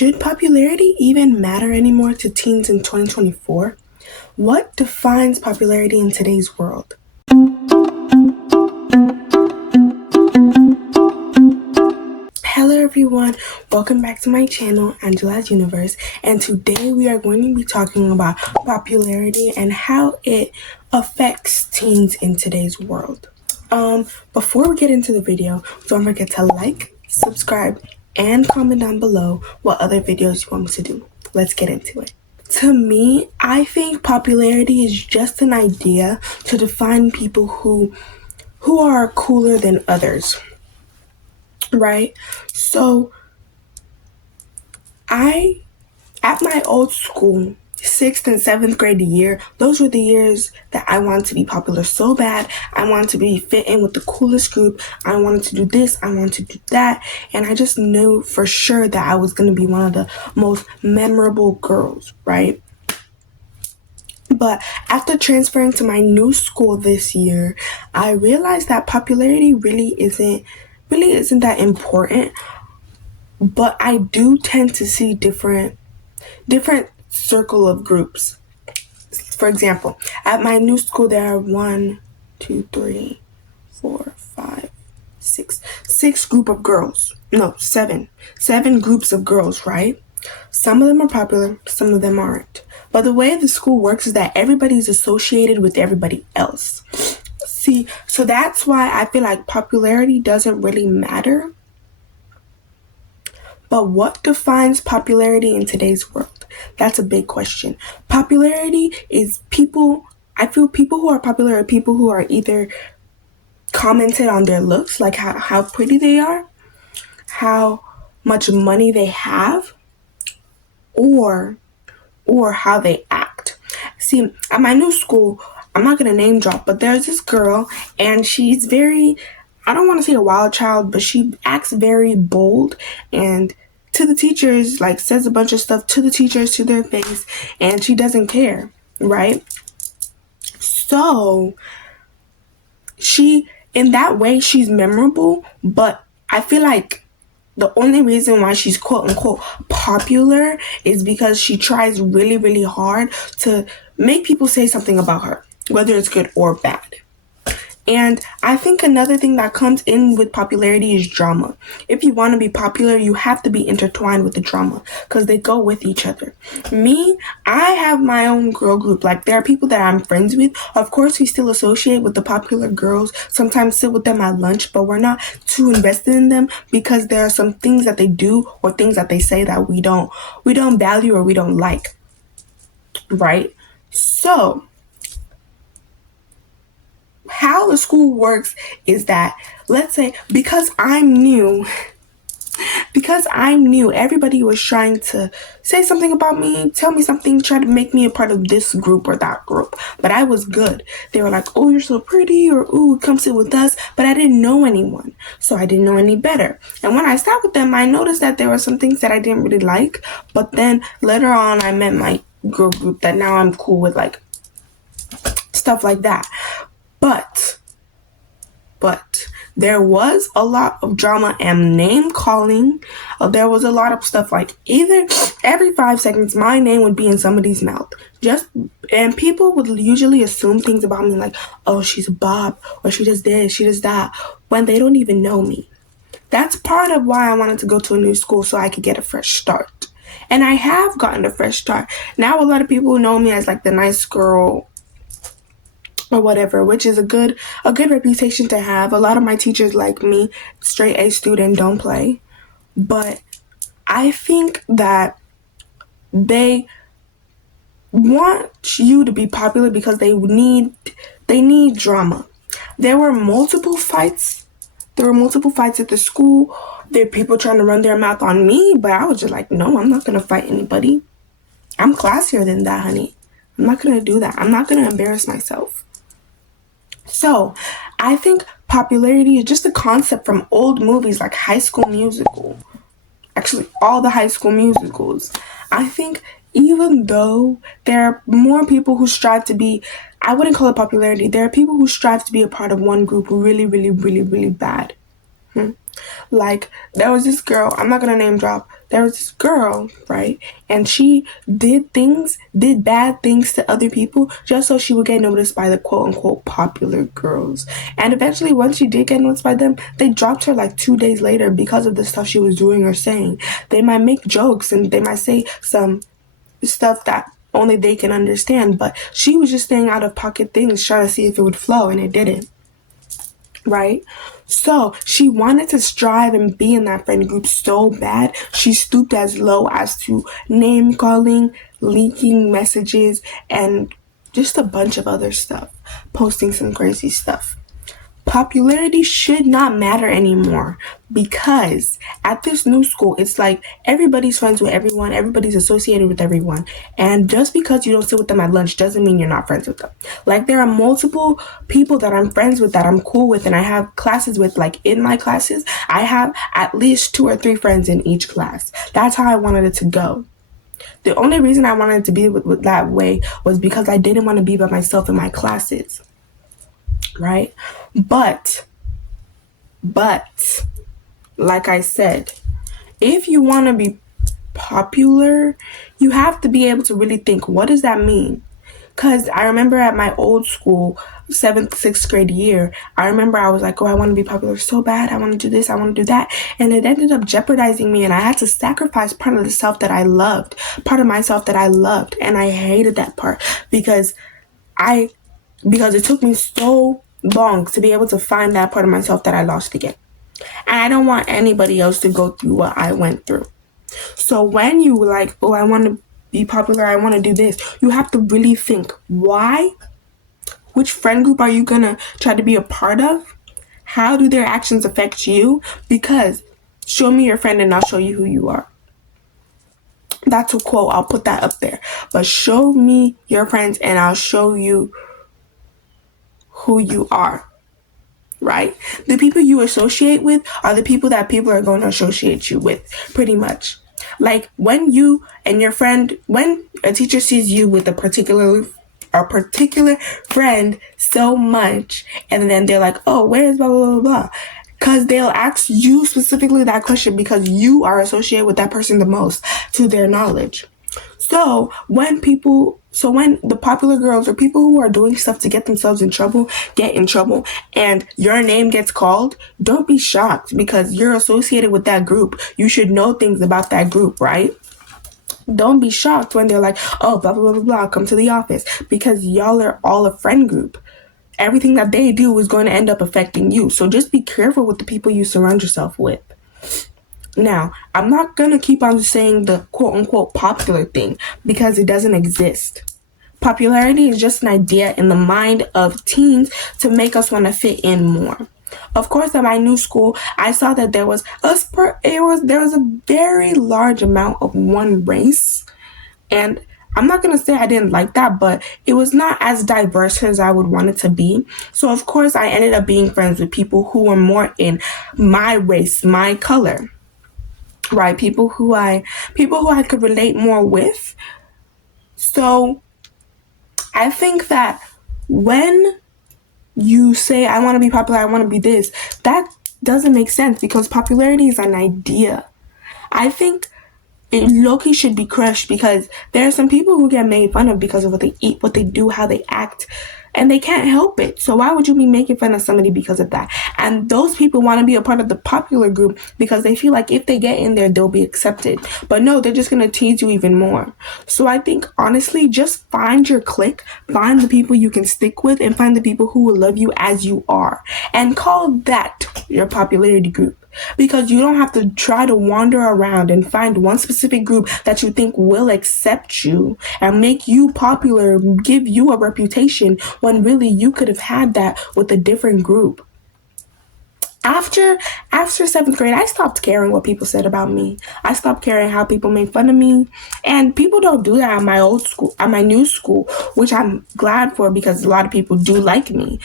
Should popularity even matter anymore to teens in 2024? What defines popularity in today's world? Hello everyone, welcome back to my channel, Angela's Universe, and today we are going to be talking about popularity and how it affects teens in today's world. Before we get into the video, don't forget to like, subscribe, and comment down below what other videos you want me to do. Let's get into it. To me, I think popularity is just an idea to define people who are cooler than others, right? So at my old school, 6th and 7th grade year, those were the years that I wanted to be popular so bad. I wanted to be fit in with the coolest group. I wanted to do this, I wanted to do that, and I just knew for sure that I was going to be one of the most memorable girls, right? But after transferring to my new school this year, I realized that popularity really isn't that important. But I do tend to see different circle of groups. For example, at my new school, there are 6 group of girls. No, 7 groups of girls, right? Some of them are popular, some of them aren't. But the way the school works is that everybody's associated with everybody else. See, so that's why I feel like popularity doesn't really matter. But what defines popularity in today's world? That's a big question. Popularity is I feel people who are popular are people who are either commented on their looks, like how pretty they are, how much money they have, or how they act. See, at my new school, I'm not going to name drop, but there's this girl, and she's very, I don't want to say a wild child, but she acts very bold and to the teachers, like says a bunch of stuff to the teachers to their face, and she doesn't care, right? So in that way, she's memorable, but I feel like the only reason why she's quote unquote popular is because she tries really, really hard to make people say something about her, whether it's good or bad. And I think another thing that comes in with popularity is drama. If you want to be popular, you have to be intertwined with the drama because they go with each other. Me, I have my own girl group. Like, there are people that I'm friends with. Of course, we still associate with the popular girls, sometimes sit with them at lunch, but we're not too invested in them because there are some things that they do or things that they say that we don't value or we don't like, right? So how the school works is that, let's say, because I'm new, everybody was trying to say something about me, tell me something, try to make me a part of this group or that group. But I was good. They were like, oh, you're so pretty, or ooh, come sit with us. But I didn't know anyone, so I didn't know any better. And when I sat with them, I noticed that there were some things that I didn't really like. But then later on, I met my girl group that now I'm cool with, like stuff like that. But there was a lot of drama and name calling. There was a lot of stuff like either every 5 seconds my name would be in somebody's mouth. And people would usually assume things about me like, oh, she's a Bob, or she does this, she does that, when they don't even know me. That's part of why I wanted to go to a new school, so I could get a fresh start. And I have gotten a fresh start. Now a lot of people know me as like the nice girl or whatever, which is a good reputation to have. A lot of my teachers like me, straight A student, don't play. But I think that they want you to be popular because they need drama. There were multiple fights at the school. There were people trying to run their mouth on me, but I was just like, no, I'm not gonna fight anybody. I'm classier than that, honey. I'm not gonna do that. I'm not gonna embarrass myself. So I think popularity is just a concept from old movies like High School Musical. Actually, all the High School Musicals. I think even though there are more people who strive to be, I wouldn't call it popularity. There are people who strive to be a part of one group really, really, really, really bad. Like, there was this girl, I'm not going to name drop. there was this girl, right? And she did bad things to other people just so she would get noticed by the quote unquote popular girls. And eventually, once she did get noticed by them, they dropped her like 2 days later because of the stuff she was doing or saying. They might make jokes and they might say some stuff that only they can understand, but she was just saying out of pocket things trying to see if it would flow, and it didn't. Right? So she wanted to strive and be in that friend group so bad, she stooped as low as to name calling, leaking messages, and just a bunch of other stuff, posting some crazy stuff. Popularity should not matter anymore because at this new school, it's like everybody's friends with everyone, everybody's associated with everyone. And just because you don't sit with them at lunch doesn't mean you're not friends with them. Like there are multiple people that I'm friends with that I'm cool with and I have classes with. Like in my classes, I have at least 2 or 3 friends in each class. That's how I wanted it to go. The only reason I wanted it to be with that way was because I didn't want to be by myself in my classes. Right? But, like I said, if you want to be popular, you have to be able to really think, what does that mean? Because I remember at my old school, 7th, 6th grade year, I remember I was like, oh, I want to be popular so bad. I want to do this. I want to do that. And it ended up jeopardizing me. And I had to sacrifice part of the self that I loved, part of myself that I loved. And I hated that part because it took me so long to be able to find that part of myself that I lost again. And I don't want anybody else to go through what I went through. So when you like, oh, I want to be popular, I want to do this, you have to really think, why? Which friend group are you going to try to be a part of? How do their actions affect you? Because show me your friend and I'll show you who you are. That's a quote. I'll put that up there. But show me your friends and I'll show you who you are, right? The people you associate with are the people that people are going to associate you with, pretty much. Like when you and your friend, when a teacher sees you with a particular friend so much, and then they're like, oh, where's blah, blah, blah, blah. Because they'll ask you specifically that question because you are associated with that person the most to their knowledge. So when the popular girls or people who are doing stuff to get themselves in trouble, get in trouble, and your name gets called, don't be shocked because you're associated with that group. You should know things about that group, right? Don't be shocked when they're like, oh, blah, blah, blah, blah, come to the office because y'all are all a friend group. Everything that they do is going to end up affecting you. So just be careful with the people you surround yourself with. Now, I'm not going to keep on saying the quote-unquote popular thing because it doesn't exist. Popularity is just an idea in the mind of teens to make us want to fit in more. Of course, at my new school, I saw that there was a very large amount of one race. And I'm not going to say I didn't like that, but it was not as diverse as I would want it to be. So, of course, I ended up being friends with people who were more in my race, my color. Right, people who I could relate more with. So I think that when you say I want to be popular, I want to be this, that doesn't make sense because popularity is an idea. I think it low-key should be crushed because there are some people who get made fun of because of what they eat, what they do, how they act, and they can't help it. So why would you be making fun of somebody because of that? And those people want to be a part of the popular group because they feel like if they get in there, they'll be accepted. But no, they're just going to tease you even more. So I think, honestly, just find your clique, find the people you can stick with, and find the people who will love you as you are. And call that your popularity group. Because you don't have to try to wander around and find one specific group that you think will accept you and make you popular, give you a reputation, when really you could have had that with a different group. After 7th grade, I stopped caring what people said about me. I stopped caring how people made fun of me. And people don't do that at my old school, at my new school, which I'm glad for because a lot of people do like me.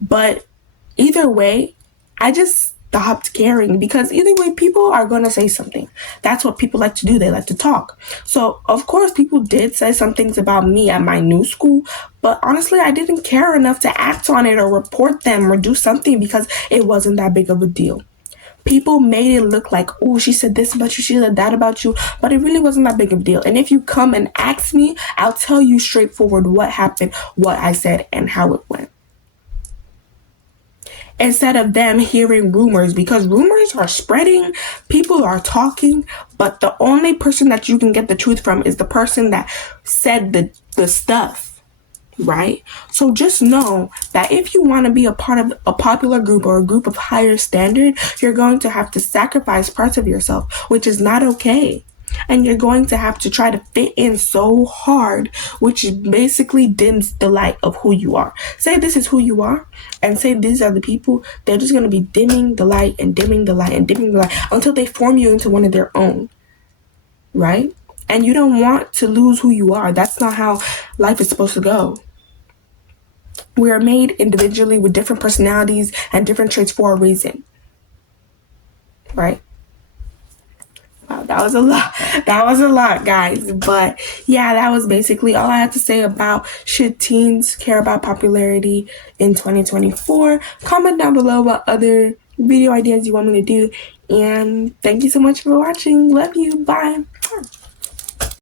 But either way, I just stopped caring because either way people are going to say something. That's what people like to do. They like to talk. So of course people did say some things about me at my new school, but honestly I didn't care enough to act on it or report them or do something because it wasn't that big of a deal. People made it look like, oh, she said this about you, she said that about you, but it really wasn't that big of a deal. And if you come and ask me, I'll tell you straightforward what happened, what I said, and how it went. Instead of them hearing rumors, because rumors are spreading, people are talking, but the only person that you can get the truth from is the person that said the stuff. Right? So just know that if you want to be a part of a popular group or a group of higher standard, you're going to have to sacrifice parts of yourself, which is not okay. And you're going to have to try to fit in so hard, which basically dims the light of who you are. Say this is who you are, and say these are the people. They're just going to be dimming the light and dimming the light and dimming the light until they form you into one of their own. Right? And you don't want to lose who you are. That's not how life is supposed to go. We are made individually with different personalities and different traits for a reason. Right? Wow, that was a lot. That was a lot, guys. But yeah, that was basically all I had to say about should teens care about popularity in 2024. Comment down below what other video ideas you want me to do. And thank you so much for watching. Love you. Bye.